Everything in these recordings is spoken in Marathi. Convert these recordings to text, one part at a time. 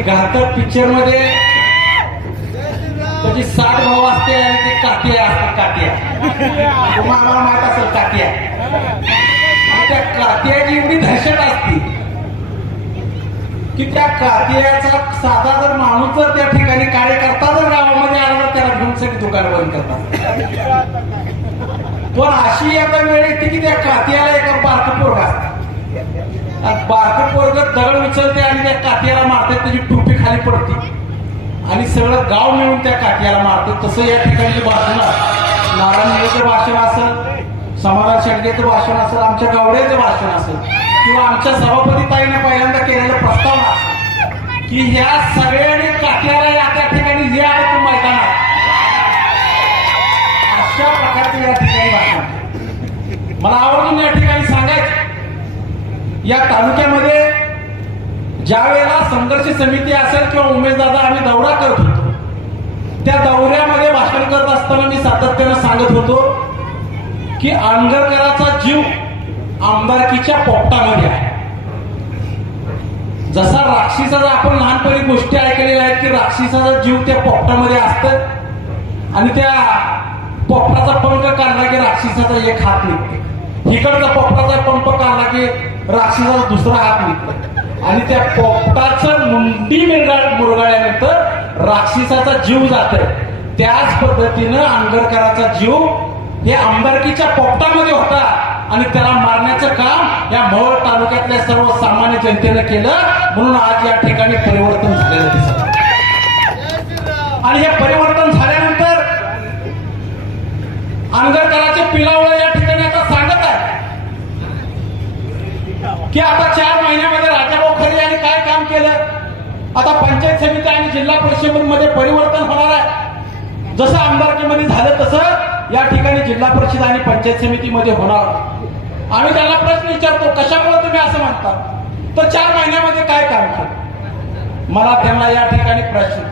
आणि घातक पिक्चरमध्ये त्याची साठ भाऊ असते आणि ते कातिया असतात कातिया तुम्हाला आम्हाला माहीत असेल कातिया त्या कातियाची एवढी दहशत असते की त्या कातियाचा साधा जर माणूस जर त्या ठिकाणी कार्यकर्ता जर गावामध्ये आला तर त्याला घेऊनसाठी दुकान बंद करतात. पण अशी एका वेळ येते की त्या कातियाला एका पार्क पोरगा असतात बारकं पोरग दगड उचलते आणि त्या कात्याला मारते त्याची टोपी खाली पडते. आणि सगळं गाव मिळून त्या कात्याला मारते तसं या ठिकाणी भाषण नारायण मुलेचं भाषण असेल समाधान शेंडगेचं भाषण असेल आमच्या गावड्याचं भाषण असेल किंवा आमच्या सभापती ताईने पहिल्यांदा केलेलं प्रस्ताव असेल की ह्या सगळ्यांनी कात्याला या त्या ठिकाणी या आपण मैदानात अशा प्रकारचं या ठिकाणी भाषण मला आवडून या ठिकाणी या तालुक्यामध्ये ज्या वेळेला संघर्ष समिती असेल किंवा उमेददादा आम्ही दौरा करत होतो. त्या दौऱ्यामध्ये भाषण करत असताना मी सातत्यानं सांगत होतो की आंगरकराचा जीव आमदारकीच्या पोपटामध्ये आहे. जसा राक्षीचा आपण लहानपणी गोष्टी ऐकलेल्या आहेत की राक्षीचा जीव त्या पोपटामध्ये असत आणि त्या पोपटाचा पंख काढला की राक्षीसाचा एक हात निघते इकडचा पोपटाचा पंप काढला की राक्षसाचा दुसरा हात निघतो आणि त्या पोपटाचं मुंडी मिरगाळ मुरगाळल्यानंतर राक्षसाचा जीव जात त्याच पद्धतीनं आंगरकराचा जीव हे आमदारकीच्या पोपटामध्ये होता. आणि त्याला मारण्याचं काम या मोहोळ तालुक्यातल्या सर्व सामान्य जनतेनं केलं. म्हणून आज या ठिकाणी परिवर्तन झालेलं दिसत आणि हे परिवर्तन झाल्यानंतर आंगरकराचे पिलावळ या ठिकाणी आता सांगत आहे की आता चार महिन्यामध्ये राजाभाऊ खरे यांनी काय काम केलं? आता पंचायत समिती आणि जिल्हा परिषदेमध्ये परिवर्तन होणार आहे. जसं आमदारकीमध्ये झालं तसं या ठिकाणी जिल्हा परिषद आणि पंचायत समितीमध्ये होणार आम्ही त्याला प्रश्न विचारतो कशामुळे तुम्ही असं म्हणता? तर चार महिन्यामध्ये काय काम केलं? मला त्यांना या ठिकाणी प्रश्न.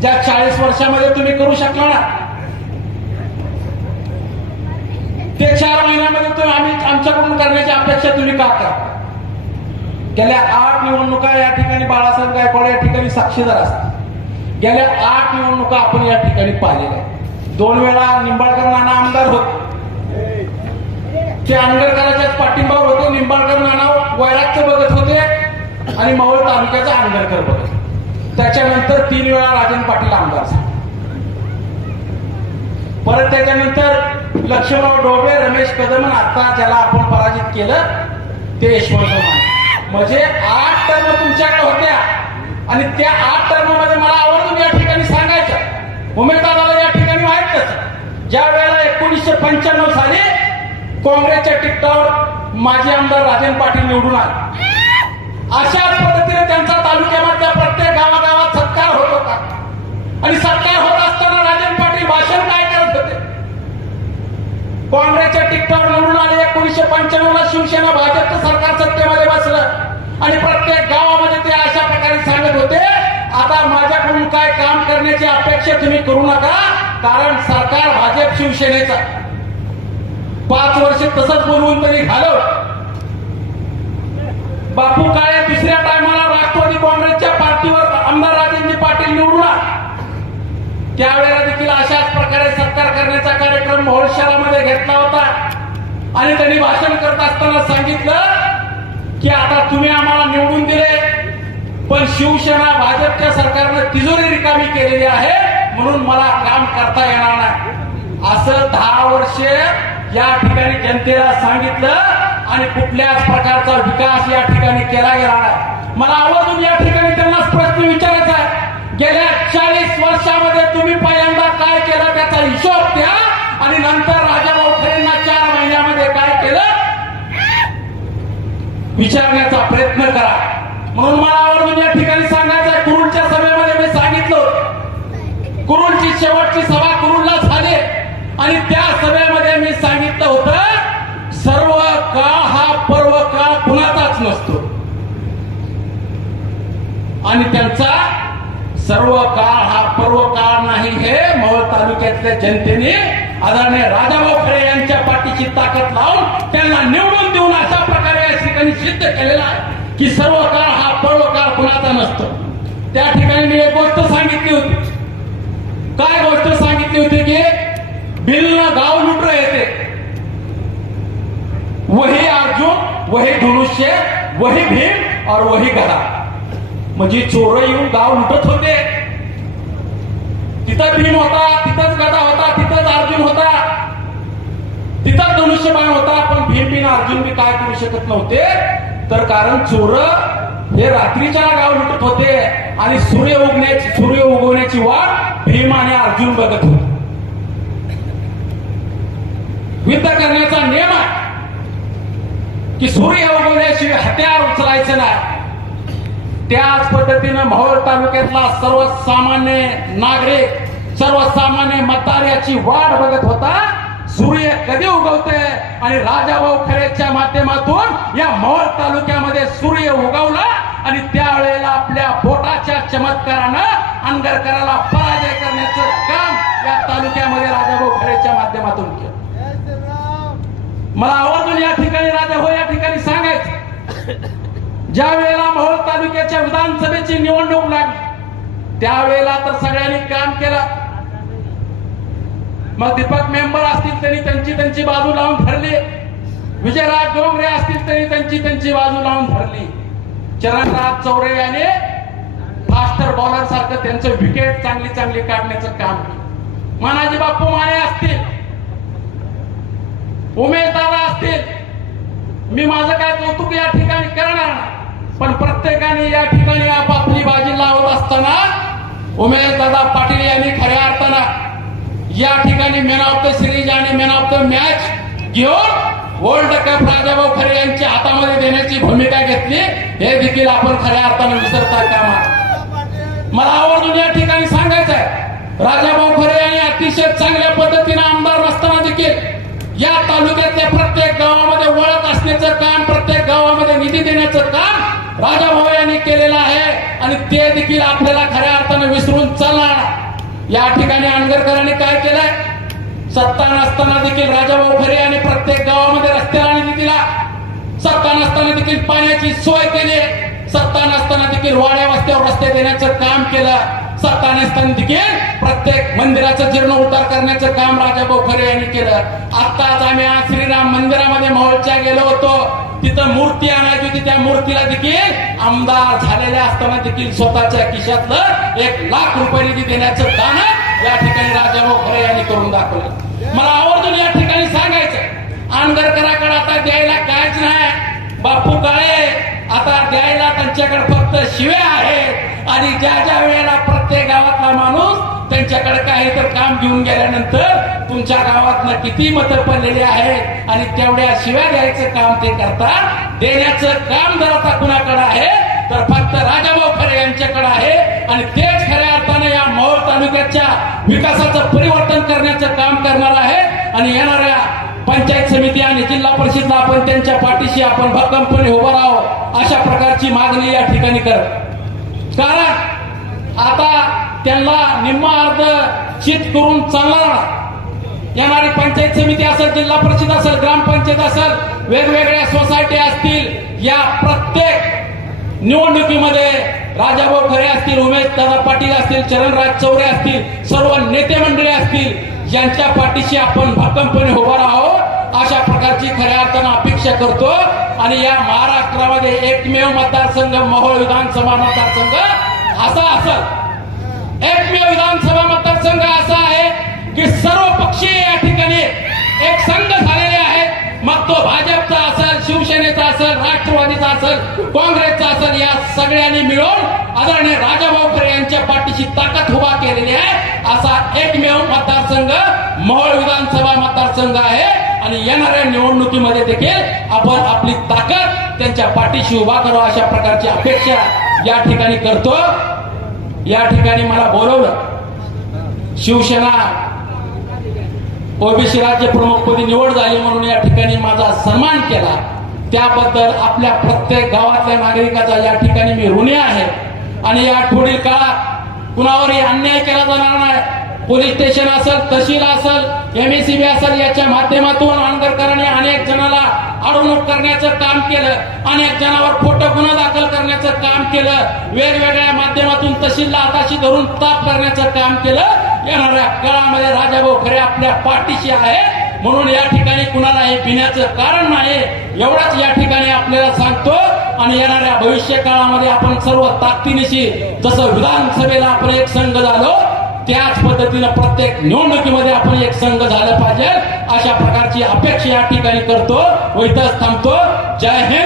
ज्या चाळीस वर्षामध्ये तुम्ही करू शकला ना ते चार महिन्यामध्ये तुम्ही आम्ही आमच्याकडून करण्याची अपेक्षा तुम्ही का करा? गेल्या आठ निवडणुका या ठिकाणी बाळासाहेब गायकवाड या ठिकाणी साक्षीदार असतात. गेल्या आठ निवडणुका आपण या ठिकाणी पाहिलेल्या दोन वेळा निंबाळकर नाना आमदार होते. ते आंबेडकरांच्याच पाठिंबावर होते. निंबाळकर नाना वैराग्य बघत होते आणि मावळ तालुक्याचा आंबेडकर बघत त्याच्यानंतर तीन वेळा राजन पाटील आमदार झाले. परत त्याच्यानंतर लक्ष्मण डोबे रमेश कदम आता ज्याला आपण पराजित केलं ते यशवंत माने. म्हणजे आठ टर्म तुमच्याकडे होत्या. आणि त्या आठ टर्ममध्ये मला आवर्जून या ठिकाणी सांगायचं. उमेदवाराला या ठिकाणी माहीत ज्या वेळेला एकोणीसशे पंच्याण्णव साली काँग्रेसच्या टिकटावर माजी आमदार राजन पाटील निवडून आले. अशाच पद्धतीने त्यांचा तालुक्यामधल्या प्रत्येक गावागावात सत्कार होत होता. आणि सत्कार होत असताना राजन पाटील भाषण काय करत होते काँग्रेसच्या टिकटावर निवडून आले एकोणीसशे पंच्याण्णव ला शिवसेना भाजपचं सरकार सत्तेमध्ये बसलं. आणि प्रत्येक गावामध्ये ते अशा प्रकारे सांगत होते आता माझ्याकडून काय काम करण्याची अपेक्षा तुम्ही करू नका कारण सरकार भाजप शिवसेनेचा. पाच वर्ष तसंच बोलवून तरी घालव बापू काळे दुसऱ्या टायमाला राष्ट्रवादी काँग्रेसच्या पार्टीवर आमदार राजेंद्र पाटील निवडून त्यावेळेला देखील अशाच प्रकारे सत्कार करण्याचा कार्यक्रम मोहोळ शहरामध्ये घेतला होता. आणि त्यांनी भाषण करत असताना सांगितलं की आता तुम्ही आम्हाला निवडून दिले पण शिवसेना भाजपच्या सरकारनं तिजोरी रिकामी केलेली आहे म्हणून मला काम करता येणार नाही. असं दहा वर्ष या ठिकाणी जनतेला सांगितलं आणि कुठल्याच प्रकारचा विकास या ठिकाणी केला गेला नाही. मला आवर्जून या ठिकाणी त्यांना प्रश्न विचारायचा आहे. गेल्या चाळीस वर्षामध्ये तुम्ही पहिल्यांदा काय केलं त्याचा हिशोब द्या आणि नंतर राजाभाऊ खरेंना चार महिन्यामध्ये काय केलं विचारण्याचा प्रयत्न करा. म्हणून मला आवडून म्हणजे या ठिकाणी सांगायचं आहे कुरुलच्या सभेमध्ये मी सांगितलं होतं. कुरुलची शेवटची सभा कुरुलला झाली. आणि त्या सभेमध्ये मी सांगितलं होतं सर्व काळ हा पर्व काळ कुणाचाच नसतो. आणि त्यांचा सर्व काळ हा पर्व काळ नाही हे मोहोळ तालुक्यातल्या जनतेने आदरणीय राजाभाऊ लोकांची ताकद लावून त्यांना निवडून देऊन अशा प्रकारे या ठिकाणी सिद्ध केलेला आहे की सर्व काळ हा पर्व काळ कुणाचा नसतो. त्या ठिकाणी मी एक गोष्ट सांगितली होती. काय गोष्ट सांगितली होती की भिल्ल गाव लुट येते. वही अर्जुन वही धनुष्य वही भीम और वही घरा म्हणजे चोर येऊन गाव लुटत होते. तिथं भीम होता तिथंच गदा होता तिथंच अर्जुन होता. तिथं धनुष्यबाण होता पण भीम बिन अर्जुन बी काय करू शकत नव्हते. तर कारण चोर हे रात्रीच्या गाव लुटत होते आणि सूर्य उगण्याची सूर्य उगवण्याची वाट भीम आणि अर्जुन बघत होते. युद्ध करण्याचा नियम आहे की सूर्य उगवण्याशिवाय हत्यार उचलायचं नाही. त्याच पद्धतीनं मोहोळ तालुक्यातला सर्वसामान्य नागरिक सर्वसामान्य मतदार याची वाट बघत होता. सूर्य कधी उगवते आणि राजाभाऊ खरेच्या माध्यमातून या मोहोळ तालुक्यामध्ये सूर्य उगवला आणि त्यावेळेला आपल्या बोटाच्या चमत्कारानं अंगरकराला पराजय करण्याचं काम या तालुक्यामध्ये राजाभाऊ खरेच्या माध्यमातून केलं. मला आवर्जून या ठिकाणी राजा हो या ठिकाणी सांगायचं. ज्या वेळेला मोहोळ तालुक्याच्या विधानसभेची निवडणूक लागली त्यावेळेला तर सगळ्यांनी काम केलं. मग दीपक मेंबर असतील तरी त्यांची त्यांची बाजू लावून धरले. विजयराज डोंगरे असतील तरी त्यांची त्यांची बाजू लावून धरली. चरणराज चौरे याने फास्टर बॉलर सारखं त्यांचं विकेट चांगली चांगली काढण्याचं काम केलं. मानाजी बाप्पू माने असतील. उमेश दादा असतील. मी माझं काय कौतुक या ठिकाणी करणार पण प्रत्येकाने या ठिकाणी आपापली बाजी लावत असताना उमेश दादा पाटील यांनी खऱ्या अर्थानं या ठिकाणी मॅन ऑफ द सिरीज आणि मॅन ऑफ द मॅच घेऊन वर्ल्ड कप राजाभाऊ खरे यांच्या हातामध्ये देण्याची भूमिका घेतली. हे देखील आपण खऱ्या अर्थानं विसरता कामा मला आवर्जून या ठिकाणी सांगायचं आहे. राजाभाऊ खरे यांनी अतिशय चांगल्या पद्धतीने आमदार नसताना देखील या तालुक्यातल्या प्रत्येक गावामध्ये वळख असण्याचं काम प्रत्येक गावामध्ये निधी देण्याचं काम राजाभाऊ यांनी केलेलं आहे. आणि ते देखील आपल्याला खऱ्या अर्थाने विसरून चालणार. या ठिकाणी अणगरकरांनी काय केलंय? सत्ता नसताना देखील राजाभाऊ खरे आणि प्रत्येक गावामध्ये रस्त्याला निधी दिला सत्ता नसताना देखील पाण्याची सोय केली. सत्ता नसताना देखील वाड्या वस्त्यावर रस्ते देण्याचं काम केलं. सत्ता नसताना देखील प्रत्येक मंदिराचं जीर्ण उतार करण्याचं काम राजाभाऊ खरे यांनी केलं. आताच आम्ही आज श्रीराम मंदिरामध्ये मोहोळच्या गेलो होतो. तिथं मूर्ती आणायची होती. त्या मूर्तीला देखील आमदार झालेल्या असताना देखील स्वतःच्या खिशातलं एक लाख रुपये निधी देण्याचं दान या ठिकाणी राजाभाऊ खरे यांनी करून दाखवलं. मला आवर्जून या ठिकाणी सांगायचं आंगरकराकडे आता द्यायला कायच नाही. बापू काळे द्यायला त्यांच्याकडे फक्त शिव्या आहेत. आणि ज्या ज्या वेळेला प्रत्येक गावातला माणूस त्यांच्याकडे काही तर काम घेऊन गेल्यानंतर तुमच्या गावातनं किती मतं पडलेली आहेत आणि तेवढ्या शिव्या द्यायचं काम ते करतात. देण्याचं काम जर आता कुणाकडे आहे तर फक्त राजाभाऊ खरे यांच्याकडे आहे. आणि तेच खऱ्या अर्थाने या मोहोळ तालुक्याच्या विकासाचं परिवर्तन करण्याचं काम करणार आहे. आणि येणाऱ्या पंचायत समिती आणि जिल्हा परिषदला आपण त्यांच्या पाठीशी आपण भक्कमपणे उभं राहावं अशा प्रकारची मागणी या ठिकाणी करत कारण आता त्यांना निम्मा अर्ध शीत करून चालणार येणारी पंचायत समिती असेल जिल्हा परिषद असेल ग्रामपंचायत असेल वेगवेगळ्या सोसायटी असतील या प्रत्येक निवडणुकीमध्ये राजाभाऊ खरे असतील उमेश दादा पाटील असतील चरणराज चौरे असतील सर्व नेते मंडळी असतील ज्यांच्या पाठीशी आपण भक्कमपणे उभा राहावं अशा प्रकारची खऱ्या अर्थानं अपेक्षा करतो आणि या महाराष्ट्रामध्ये एकमेव मतदारसंघ महोळ विधानसभा मतदारसंघ असा असेल. एकमेव विधानसभा मतदारसंघ असा आहे की सर्व पक्षीय या ठिकाणी एक संघ असेल राष्ट्रवादीचा असेल काँग्रेसचा असेल या सगळ्यांनी मिळून आदरणीय राजाभाऊ खरे यांच्या पाठीशी ताकद उभा केलेली आहे. असा एकमेव मतदारसंघ मोहोळ विधानसभा मतदारसंघ आहे. आणि येणाऱ्या निवडणुकीमध्ये देखील आपण आपली ताकद त्यांच्या पाठीशी उभा करू अशा प्रकारची अपेक्षा या ठिकाणी करतो. या ठिकाणी मला बोलवलं शिवसेना ओबीसी राज्य प्रमुखपदी निवड झाली म्हणून या ठिकाणी माझा सन्मान केला. त्याबद्दल आपल्या प्रत्येक गावातल्या नागरिकाचा या ठिकाणी मी ऋणी आहे. आणि या पुढील काळात कुणावरही अन्याय केला जाणार नाही. पोलीस स्टेशन असेल तहसील असेल एमएसीबी असेल याच्या माध्यमातून आंदोलकरांनी अनेक जणाला अडवणूक करण्याचं काम केलं अनेक जणांवर खोटं गुन्हा दाखल करण्याचं काम केलं वेगवेगळ्या माध्यमातून तहसीलला हाताशी धरून ताप करण्याचं काम केलं. येणाऱ्या काळामध्ये राजाभाऊ खरे आपल्या पाठीशी आहे म्हणून या ठिकाणी कुणाला हे पिण्याचं कारण नाही एवढंच या ठिकाणी आपल्याला सांगतो. आणि येणाऱ्या भविष्य काळामध्ये आपण सर्व ताकदीनिशी जसं विधानसभेला आपण एक संघ झालो त्याच पद्धतीनं प्रत्येक निवडणुकीमध्ये आपण एक संघ झालं पाहिजे. अशा प्रकारची अपेक्षा या ठिकाणी करतो. व इथंच थांबतो. जय हिंद.